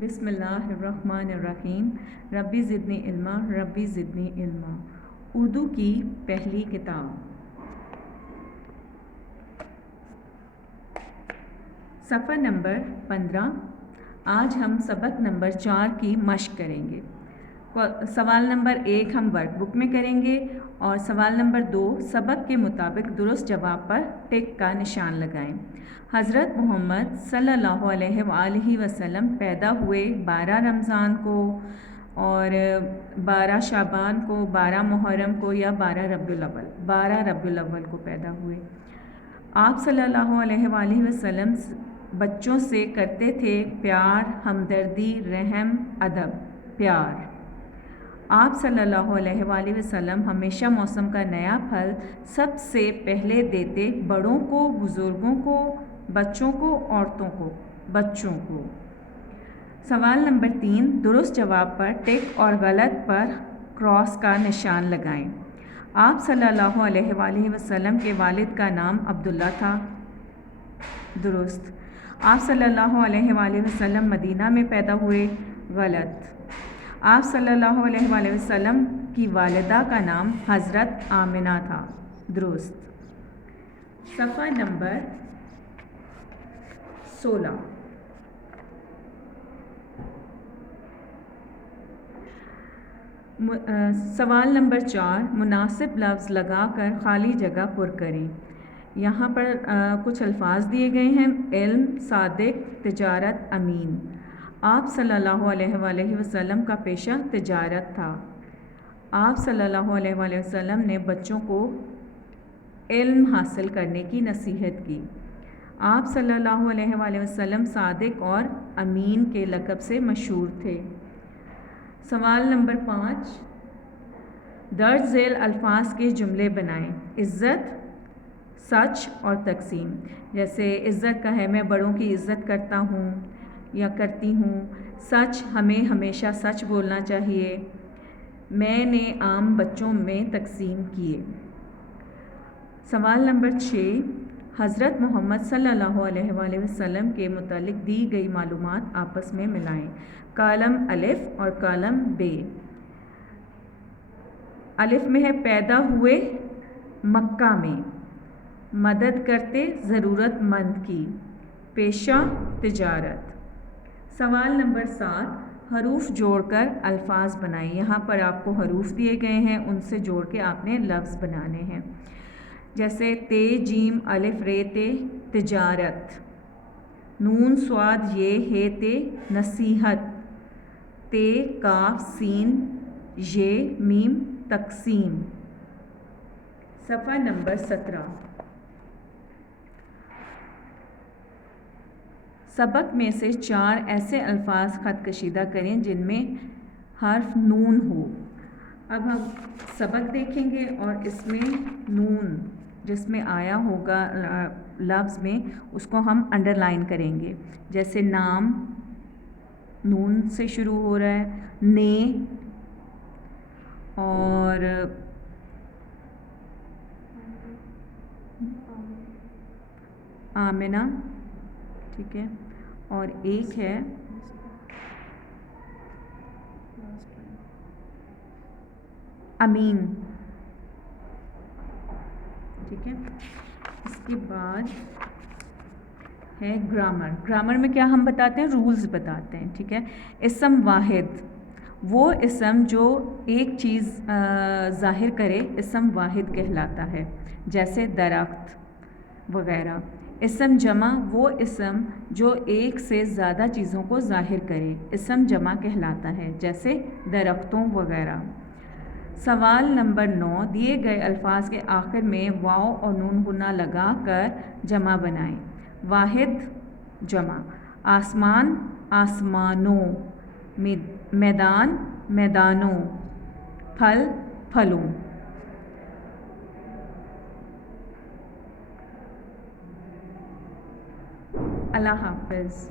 بسم اللہ الرحمن الرحیم. ربی زدنی علما ربی زدنی علما. اردو کی پہلی کتاب. صفحہ نمبر 15. آج ہم سبق نمبر 4 کی مشق کریں گے. سوال نمبر 1 ہم ورک بک میں کریں گے اور سوال نمبر 2 سبق کے مطابق درست جواب پر ٹک کا نشان لگائیں. حضرت محمد صلی اللہ علیہ وآلہ وسلم پیدا ہوئے 12 رمضان کو اور 12 شعبان کو، 12 محرم کو یا 12 ربیع الاول کو پیدا ہوئے. آپ صلی اللہ علیہ وآلہ وسلم بچوں سے کرتے تھے پیار، ہمدردی، رحم، ادب. پیار. آپ صلی اللہ علیہ وآلہ وسلم ہمیشہ موسم کا نیا پھل سب سے پہلے دیتے، بڑوں کو، بزرگوں کو، بچوں کو، عورتوں کو. بچوں کو. سوال نمبر 3 درست جواب پر ٹک اور غلط پر کراس کا نشان لگائیں. آپ صلی اللہ علیہ وآلہ وسلم کے والد کا نام عبداللہ تھا. درست. آپ صلی اللہ علیہ وآلہ وسلم مدینہ میں پیدا ہوئے. غلط. آپ صلی اللہ علیہ وآلہ وسلم کی والدہ کا نام حضرت آمنہ تھا. درست. صفحہ نمبر 16. سوال نمبر 4 مناسب لفظ لگا کر خالی جگہ پر کریں. یہاں پر کچھ الفاظ دیے گئے ہیں: علم، صادق، تجارت، امین. آپ صلی اللہ علیہ وآلہ وسلم کا پیشہ تجارت تھا. آپ صلی اللہ علیہ وآلہ وسلم نے بچوں کو علم حاصل کرنے کی نصیحت کی. آپ صلی اللہ علیہ وآلہ وسلم صادق اور امین کے لقب سے مشہور تھے. سوال نمبر 5 درج ذیل الفاظ کے جملے بنائیں. عزت، سچ اور تقسیم. جیسے عزت کا ہے میں بڑوں کی عزت کرتا ہوں یا کرتی ہوں. سچ، ہمیں ہمیشہ سچ بولنا چاہیے. میں نے عام بچوں میں تقسیم کیے. سوال نمبر 6 حضرت محمد صلی اللہ علیہ وآلہ وسلم کے متعلق دی گئی معلومات آپس میں ملائیں. کالم الف اور کالم ب. الف میں ہے پیدا ہوئے مکہ میں، مدد کرتے ضرورت مند کی، پیشہ تجارت. سوال نمبر 7 حروف جوڑ کر الفاظ بنائیں. یہاں پر آپ کو حروف دیے گئے ہیں، ان سے جوڑ کے آپ نے لفظ بنانے ہیں. جیسے تے جیم الف رے تے تجارت، نون صاد یہ ہے تے نصیحت، تے کاف سین یہ میم تقسیم. صفحہ نمبر 17. سبق میں سے 4 ایسے الفاظ خط کشیدہ کریں جن میں حرف نون ہو. اب ہم سبق دیکھیں گے اور اس میں نون جس میں آیا ہوگا لفظ میں اس کو ہم انڈر لائن کریں گے. جیسے نام نون سے شروع ہو رہا ہے، نے اور آمنہ. ٹھیک ہے. اور ایک ہے امین. ٹھیک ہے. اس کے بعد ہے گرامر. گرامر میں کیا ہم بتاتے ہیں؟ رولز بتاتے ہیں. ٹھیک ہے. اسم واحد وہ اسم جو ایک چیز ظاہر کرے اسم واحد کہلاتا ہے، جیسے درخت وغیرہ. اسم جمع وہ اسم جو ایک سے زیادہ چیزوں کو ظاہر کرے اسم جمع کہلاتا ہے، جیسے درختوں وغیرہ. سوال نمبر 9 دیے گئے الفاظ کے آخر میں واو اور نون غنہ لگا کر جمع بنائیں. واحد جمع، آسمان آسمانوں، میدان میدانوں، پھل پھلوں. اللہ حافظ.